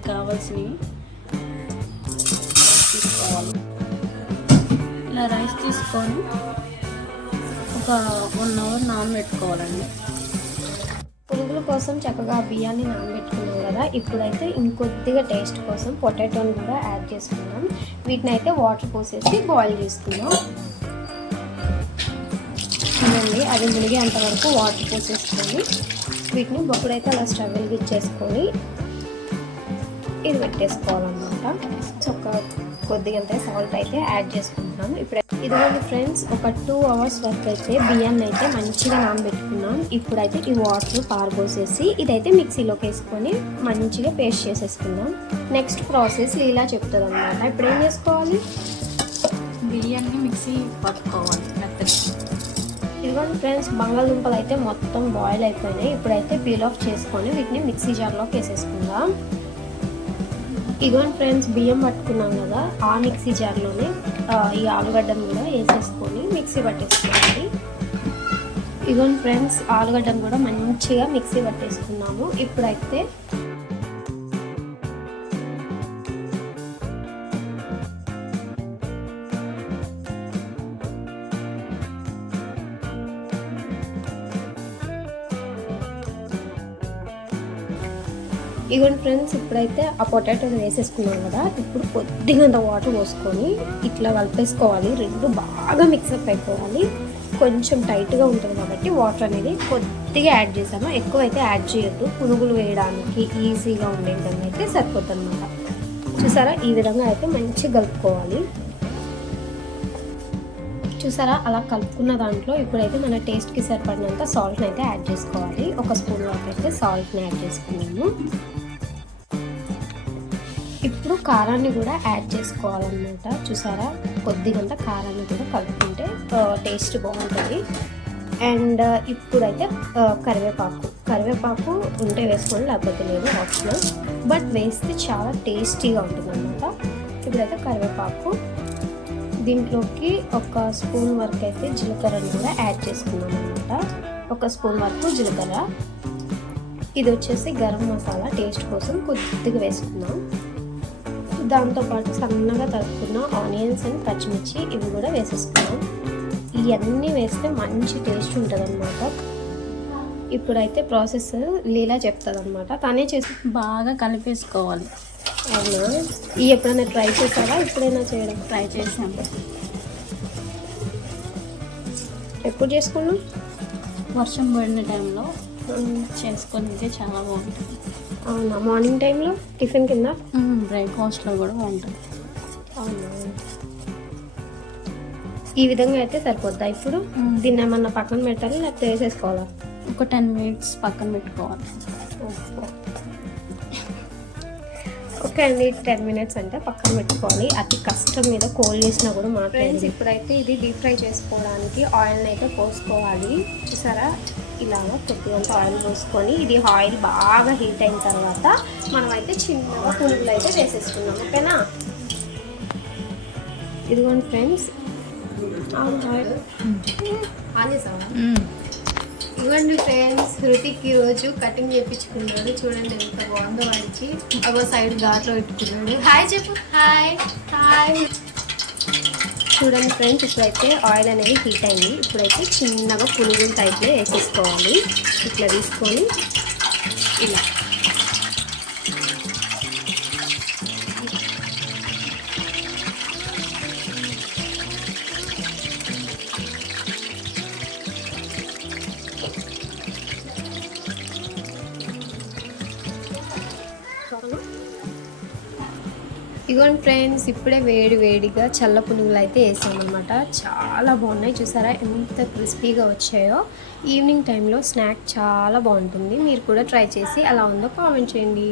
దానికి కావాల్సినవి. తీసుకోవాలి ఇలా రైస్ తీసుకొని ఒక వన్ అవర్ నానబెట్టుకోవాలండి. పురుగుల కోసం చక్కగా బియ్యాన్ని నానబెట్టుకున్నాం కదా ఇప్పుడైతే ఇంకొద్దిగా టేస్ట్ కోసం పొటాటోని కూడా యాడ్ చేసుకున్నాం వీటిని అయితే వాటర్ పోసేసి బాయిల్ చేసుకుందాం. చూడండి అది మునిగేంత వరకు వాటర్ పోసేసుకొని వీటిని బొప్పుడైతే అలా స్టవ్ వెలిగించేసుకొని ఇది పెట్టేసుకోవాలన్నమాట. ఒక కొద్దిగా అంతే సాల్ట్ అయితే యాడ్ చేసుకుంటున్నాం ఇప్పుడు ఇదిగోండి ఫ్రెండ్స్ ఒక టూ అవర్స్ వరకు అయితే బియ్యాన్ని అయితే మంచిగా నానబెట్టుకున్నాం. ఇప్పుడైతే ఈ వాటర్ పారబోసేసి ఇదైతే మిక్సీలోకి వేసుకొని మంచిగా పేస్ట్ చేసేసుకుందాం. నెక్స్ట్ ప్రాసెస్ ఇలా చెప్తుంది అనమాట ఇప్పుడు ఏం చేసుకోవాలి? బియ్యాన్ని మిక్సీ పట్టుకోవాలి మెత్తగా. ఇదిగోండి ఫ్రెండ్స్ బంగాళదుంపలు అయితే మొత్తం బాయిల్ అయిపోయినాయి. ఇప్పుడైతే పీల్ ఆఫ్ చేసుకొని వీటిని మిక్సీ జార్లోకి వేసేసుకుందాం. ఇదిగోండి ఫ్రెండ్స్ బియ్యం పట్టుకున్నాం కదా ఆ మిక్సీ జార్లోనే ఈ ఆలుగడ్డను కూడా వేసేసుకొని మిక్సీ పట్టేసుకోవాలి. ఇదిగోండి ఫ్రెండ్స్ ఆలుగడ్డను కూడా మంచిగా మిక్సీ పట్టేసుకున్నాము. ఇప్పుడైతే ఈవెన్ ఫ్రెండ్స్ ఇప్పుడైతే ఆ పొటాటో వేసేసుకున్నాం కదా ఇప్పుడు కొద్దిగంత వాటర్ పోసుకొని ఇట్లా కలిపేసుకోవాలి. రెండు బాగా మిక్సప్ అయిపోవాలి. కొంచెం టైట్గా ఉంటుంది కాబట్టి వాటర్ అనేది కొద్దిగా యాడ్ చేసాము ఎక్కువ అయితే యాడ్ చేయొద్దు. పునుగులు వేయడానికి ఈజీగా ఉండే విధంగా అయితే సరిపోతుంది అనమాట చూసారా? ఈ విధంగా అయితే మంచిగా కలుపుకోవాలి. చూసారా? అలా కలుపుకున్న దాంట్లో ఇప్పుడైతే మన టేస్ట్కి సరిపడినంత సాల్ట్ని అయితే యాడ్ చేసుకోవాలి. ఒక స్పూన్ వరకు అయితే సాల్ట్ని యాడ్ చేసుకున్నాము. ఇప్పుడు కారాన్ని కూడా యాడ్ చేసుకోవాలన్నమాట. చూసారా? కొద్దిగంత కారాన్ని కూడా కలుపుకుంటే టేస్ట్ బాగుంటుంది. అండ్ ఇప్పుడైతే కరివేపాకు. కరివేపాకు ఉంటే వేసుకోండి లేకపోతే లేదు ఆప్షనల్. బట్ వేస్తే చాలా టేస్టీగా ఉంటుంది అనమాట ఇప్పుడైతే కరివేపాకు. దీంట్లోకి ఒక స్పూన్ వరకు అయితే జీలకర్రను కూడా యాడ్ చేసుకున్నాం అనమాట ఒక స్పూన్ వరకు జీలకర్ర. ఇది వచ్చేసి గరం మసాలా టేస్ట్ కోసం కొద్దిగా వేసుకున్నాం దాంతోపాటు సన్నగా తరుక్కున్న ఆనియన్స్ అండ్ పచ్చిమిర్చి ఇవి కూడా వేసేసుకున్నాం ఇవన్నీ వేస్తే మంచి టేస్ట్ ఉంటుంది అనమాట ఇప్పుడైతే ప్రాసెస్ లీలా చెప్తుంది అనమాట తనే చేసి బాగా కలిపేసుకోవాలి. అవునా? ఈ ఎప్పుడైనా ట్రై చేసావా? ఎప్పుడైనా చేయడం? ట్రై చేసాం ఎప్పుడు చేసుకున్నాం వర్షం పడిన టైంలో చేసుకొని తింటే చాలా బాగుంటుంది. అవునా? మార్నింగ్ టైంలో? టిఫిన్ కింద? బ్రేక్ఫాస్ట్లో కూడా బాగుంటుంది. అవునా? ఈ విధంగా అయితే సరిపోద్దా ఇప్పుడు. దీన్ని ఏమన్నా పక్కన పెట్టాలి లేకపోతే వేసేసుకోవాలా? ఒక టెన్ మినిట్స్ పక్కన పెట్టుకోవాలి. ఓకే. అండి టెన్ మినిట్స్ అంటే పక్కన పెట్టుకోవాలి అతి కష్టం మీద కోల్ చేసినా కూడా మాట్లాడింది. ఇప్పుడైతే ఇది డీప్ ఫ్రై చేసుకోవడానికి ఆయిల్ని అయితే పోసుకోవాలి. చూసారా? ఇలాగా కొద్దిగంత ఆయిల్ పోసుకొని ఇది ఆయిల్ బాగా హీట్ అయిన తర్వాత మనం అయితే చిన్నగా పునుగులు అయితే వేసేసుకున్నాం ఓకేనా? ఇదిగోండి ఫ్రెండ్స్ ఆయిల్ ఆన్ ఇవ్వండి ఫ్రెండ్స్ హృతిక్ ఈ రోజు కటింగ్ చేయించుకున్నాడు చూడండి ఎంత బాగుందో వాడికి. అగో సైడ్ ఘాట్లో పెట్టుకున్నాడు. హాయ్ చెప్పు. హాయ్ హాయ్ చూడండి ఫ్రెండ్స్ ఇప్పుడైతే ఆయిల్ అనేది హీట్ అయింది. ఇప్పుడైతే చిన్నగా పునుగుల టైప్లో వేసేసుకోవాలి. ఇట్లా తీసుకొని ఇలా. ఇగోండి ఫ్రెండ్స్ ఇప్పుడే వేడి వేడిగా చల్ల పునుగులు అయితే వేసామన్నమాట. చాలా బాగున్నాయి చూసారా? ఎంత క్రిస్పీగా వచ్చాయో. ఈవినింగ్ టైంలో స్నాక్ చాలా బాగుంటుంది. మీరు కూడా ట్రై చేసి ఎలా ఉందో కామెంట్ చేయండి.